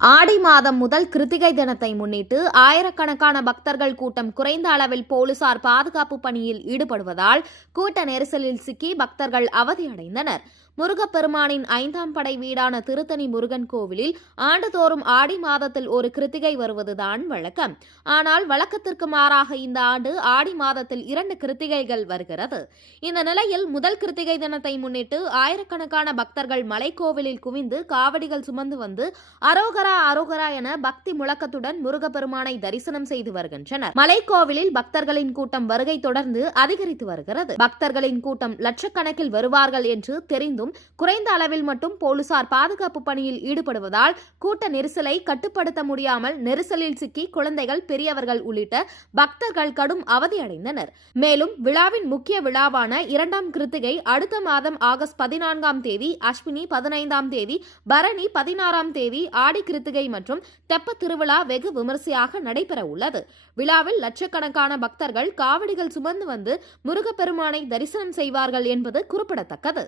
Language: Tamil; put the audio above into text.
ஆடி மாதம் முதல் கிருத்திகை தினத்தை முன்னிட்டு ஆயிரக்கணக்கான பக்தர்கள் கூட்டம் குறைந்த அளவில் போலீசார் பாதுகாப்பு பணியில் ஈடுபடுவதால் கூட்ட நெரிசலில் சிக்கி பக்தர்கள் அவதியடைந்தனர். முருகப்பெருமானின் 5ஆம் படை வீடான திருத்தணி முருகன் கோவிலில் ஆண்டுதோறும் ஆடி மாதத்தில் ஒரு கிருத்திகை வருவதுதான் வழக்கம். ஆனால் வழக்கத்திற்கு மாறாக இந்த ஆண்டு ஆடி மாதத்தில் 2 கிருத்திகைகள் வருகிறது. இந்த நிலையில் முதல் கிருத்திகை தினத்தை முன்னிட்டு ஆயிரக்கணக்கான பக்தர்கள் மலைக்கோவிலில் குவிந்து காவடிகள் சுமந்து வந்து அரோகரா அரோகரா என பக்தி முழக்கத்துடன் முருகப்பெருமானை தரிசனம் செய்து வருகின்றனர். மலைக்கோவிலில் பக்தர்களின் கூட்டம் வருகை தொடர்ந்து அதிகரித்து வருகிறது. பக்தர்களின் கூட்டம் லட்சக்கணக்கில் வருவார்கள் என்று தெரிந்தும் குறைந்த அளவில் மட்டும் போலீசார் பாதுகாப்பு பணியில் ஈடுபடுவதால் கூட்ட நெரிசலை கட்டுப்படுத்த முடியாமல் நெரிசலில் சிக்கி குழந்தைகள், பெரியவர்கள் உள்ளிட்ட பக்தர்கள் கடும் அவதியடைந்தனர். மேலும் விழாவின் முக்கிய விழாவான 2ஆம் கிருத்திகை அடுத்த மாதம் ஆகஸ்ட் 14ஆம் தேதி, அஸ்வினி 15ஆம் தேதி, பரணி 16ஆம் தேதி ஆடி கிருத்திகை மற்றும் தெப்ப திருவிழா வெகு விமரிசையாக நடைபெற உள்ளது. விழாவில் லட்சக்கணக்கான பக்தர்கள் காவடிகள் சுமந்து வந்து முருகப்பெருமானை தரிசனம் செய்வார்கள் என்பது குறிப்பிடத்தக்கது.